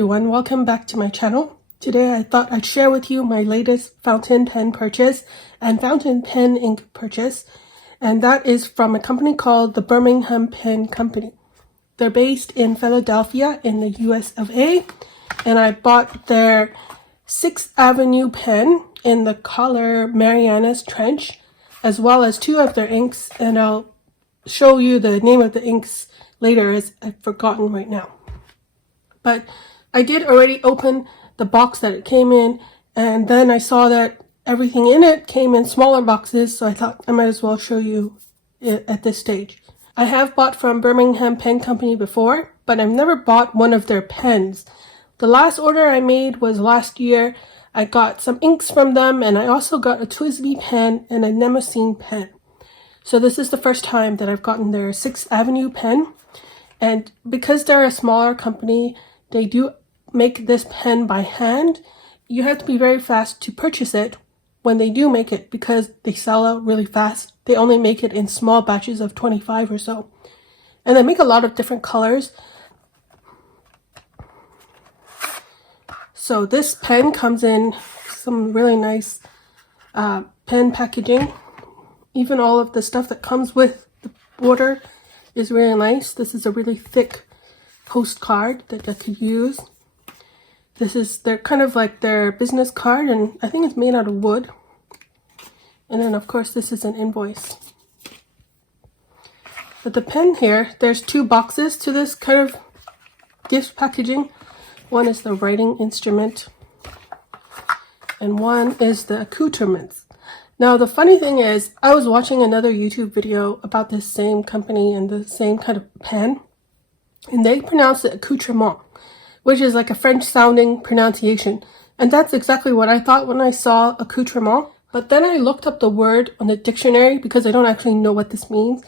everyone, welcome back to my channel. Today I thought I'd share with you my latest fountain pen purchase and fountain pen ink purchase, and that is from a company called the Birmingham Pen Company. They're based in Philadelphia in the US of A, and I bought their 6th Avenue pen in the color Marianas Trench, as well as 2 of their inks, and I'll show you the name of the inks later as I've forgotten right now. But I did already open the box that it came in, and then I saw that everything in it came in smaller boxes, so I thought I might as well show you it at this stage. I have bought from Birmingham Pen Company before, but I've never bought one of their pens. The last order I made was last year. I got some inks from them, and I also got a Twisby pen and a Nemosine pen. So this is the first time that I've gotten their 6th Avenue pen, and because they're a smaller company, they do make this pen by hand. You have to be very fast to purchase it when they do make it because they sell out really fast. They only make it in small batches of 25 or so. And they make a lot of different colors. So this pen comes in some really nice pen packaging. Even all of the stuff that comes with the border is really nice. This is a really thick postcard that I could use. They're kind of like their business card, and I think it's made out of wood. And then of course this is an invoice. But the pen here, there's 2 boxes to this kind of gift packaging. One is the writing instrument, and one is the accoutrements. Now the funny thing is, I was watching another YouTube video about this same company and the same kind of pen, and they pronounce it accoutrement, which is like a French sounding pronunciation. And that's exactly what I thought when I saw accoutrement. But then I looked up the word on the dictionary because I don't actually know what this means.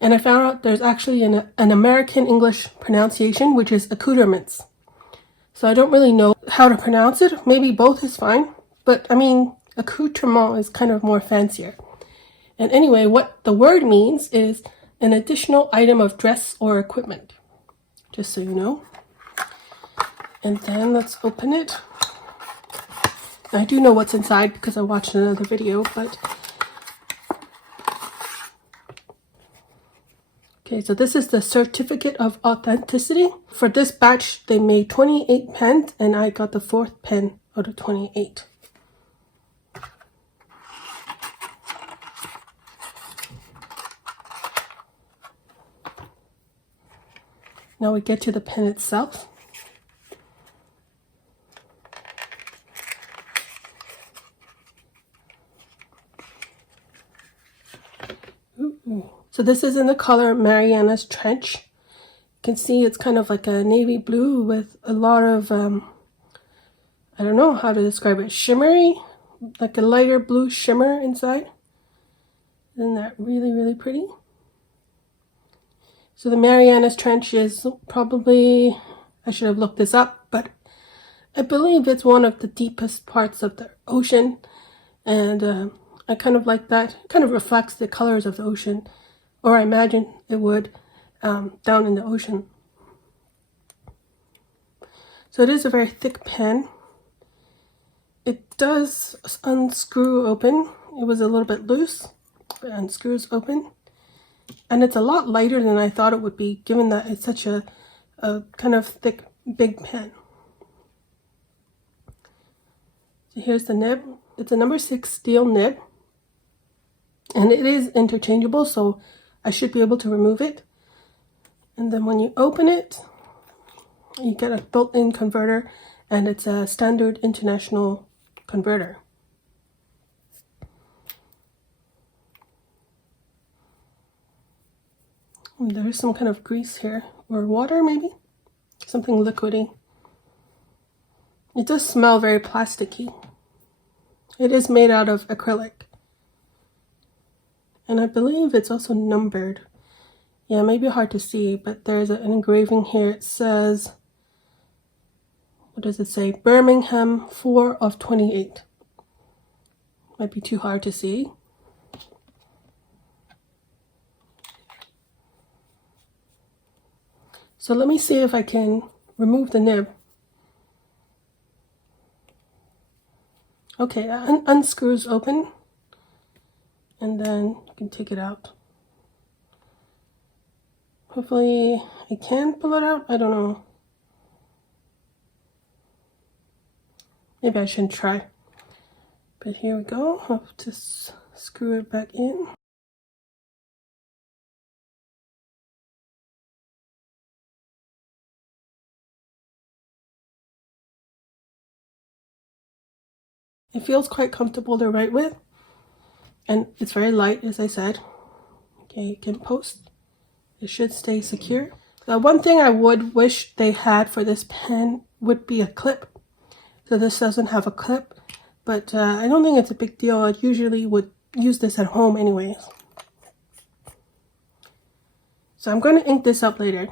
And I found out there's actually an American English pronunciation, which is accoutrements. So I don't really know how to pronounce it. Maybe both is fine. But I mean, accoutrement is kind of more fancier. And anyway, what the word means is an additional item of dress or equipment. Just so you know. And then let's open it. I do know what's inside because I watched another video, but okay, so this is the certificate of authenticity. For this batch, they made 28 pens, and I got the 4th pen out of 28. Now we get to the pen itself. So this is in the color Marianas Trench. You can see it's kind of like a navy blue with a lot of, I don't know how to describe it, shimmery, like a lighter blue shimmer inside. Isn't that really, really pretty? So the Marianas Trench is probably, I should have looked this up, but I believe it's one of the deepest parts of the ocean. And I kind of like that. It kind of reflects the colors of the ocean, or I imagine it would down in the ocean. So it is a very thick pen. It does unscrew open. It was a little bit loose, but it unscrews open. And it's a lot lighter than I thought it would be, given that it's such a kind of thick, big pen. So here's the nib. It's a number 6 steel nib. And it is interchangeable, so I should be able to remove it. And then when you open it, you get a built-in converter, and it's a standard international converter. And there's some kind of grease here, or water maybe? Something liquidy. It does smell very plasticky. It is made out of acrylic. And I believe it's also numbered. Yeah, it may be hard to see, but there's an engraving here. It says, what does it say? Birmingham 4 of 28. Might be too hard to see. So let me see if I can remove the nib. Okay, unscrews open, and then you can take it out. Hopefully I can pull it out. I don't know. Maybe I shouldn't try. But here we go. I'll have to screw it back in. It feels quite comfortable to write with, and it's very light, as I said. Okay, you can post. It should stay secure. The one thing I would wish they had for this pen would be a clip. So this doesn't have a clip, but I don't think it's a big deal. I usually would use this at home anyways. So I'm going to ink this up later.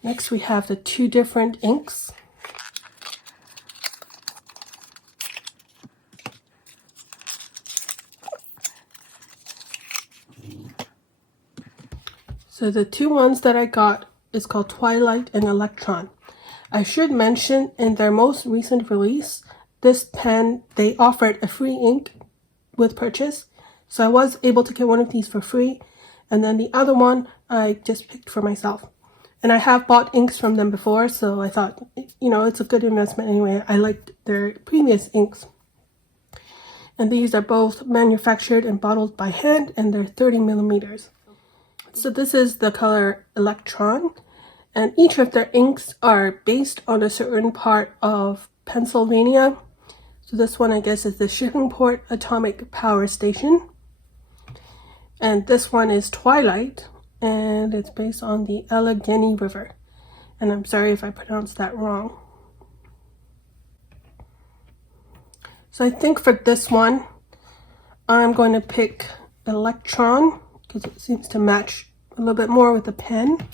Next we have the two different inks. So the two ones that I got is called Twilight and Electron. I should mention in their most recent release, this pen, they offered a free ink with purchase. So I was able to get one of these for free. And then the other one I just picked for myself. And I have bought inks from them before, so I thought, you know, it's a good investment anyway. I liked their previous inks. And these are both manufactured and bottled by hand, and they're 30 millimeters. So this is the color Electron, and each of their inks are based on a certain part of Pennsylvania. So this one, I guess, is the Shippingport Atomic Power Station. And this one is Twilight, and it's based on the Allegheny River. And I'm sorry if I pronounced that wrong. So I think for this one, I'm going to pick Electron because it seems to match a little bit more with the pen.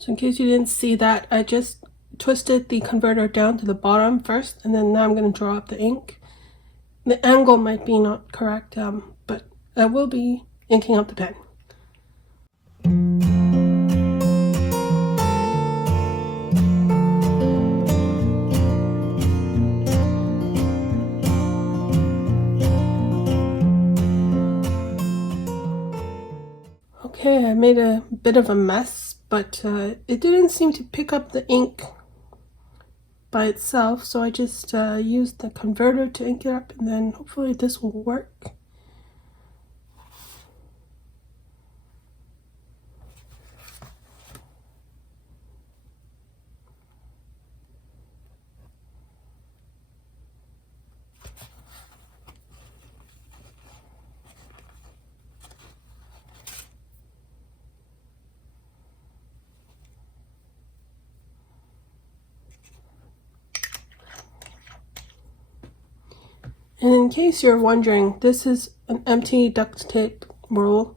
So in case you didn't see that, I just twisted the converter down to the bottom first, and then now I'm going to draw up the ink. The angle might be not correct, but I will be inking up the pen. Okay, I made a bit of a mess, but it didn't seem to pick up the ink by itself, so I just used the converter to ink it up, and then hopefully this will work. And in case you're wondering, this is an empty duct tape roll.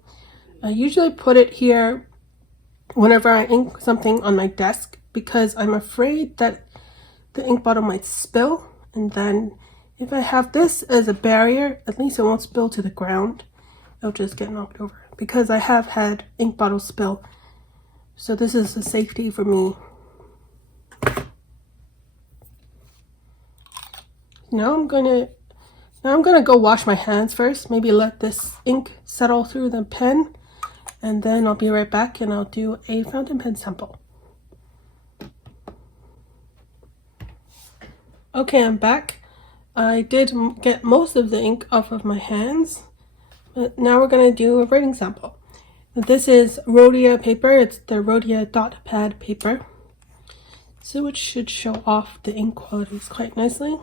I usually put it here whenever I ink something on my desk because I'm afraid that the ink bottle might spill. And then if I have this as a barrier, at least it won't spill to the ground. It'll just get knocked over because I have had ink bottles spill. So this is a safety for me. Now I'm gonna go wash my hands first, maybe let this ink settle through the pen, and then I'll be right back and I'll do a fountain pen sample. Okay, I'm back. I did get most of the ink off of my hands, but now we're gonna do a writing sample. This is Rhodia paper, it's the Rhodia dot pad paper. So it should show off the ink qualities quite nicely.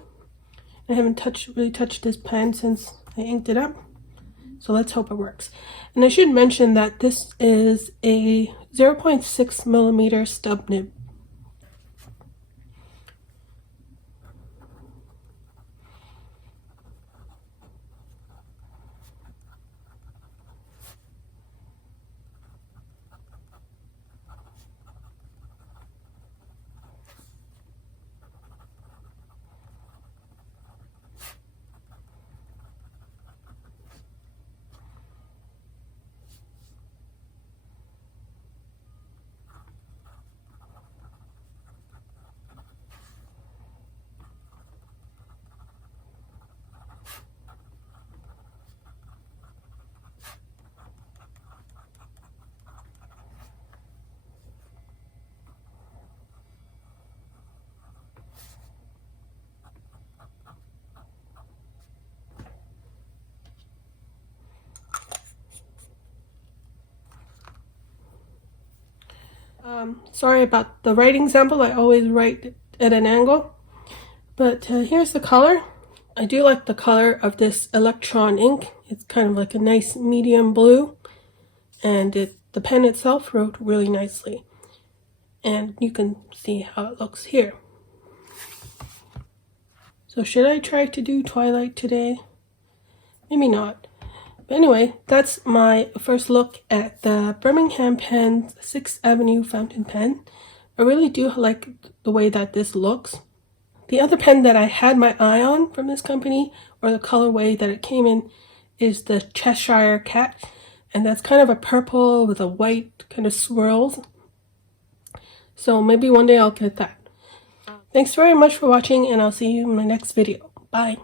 I haven't really touched this pen since I inked it up. So let's hope it works. And I should mention that this is a 0.6 millimeter stub nib. Sorry about the writing sample. I always write at an angle. But here's the color. I do like the color of this electron ink. It's kind of like a nice medium blue. And the pen itself wrote really nicely. And you can see how it looks here. So should I try to do Twilight today? Maybe not. But anyway, that's my first look at the Birmingham Pen 6th Avenue fountain pen. I really do like the way that this looks. The other pen that I had my eye on from this company, or the colorway that it came in, is the Cheshire Cat. And that's kind of a purple with a white kind of swirls. So maybe one day I'll get that. Thanks very much for watching, and I'll see you in my next video. Bye.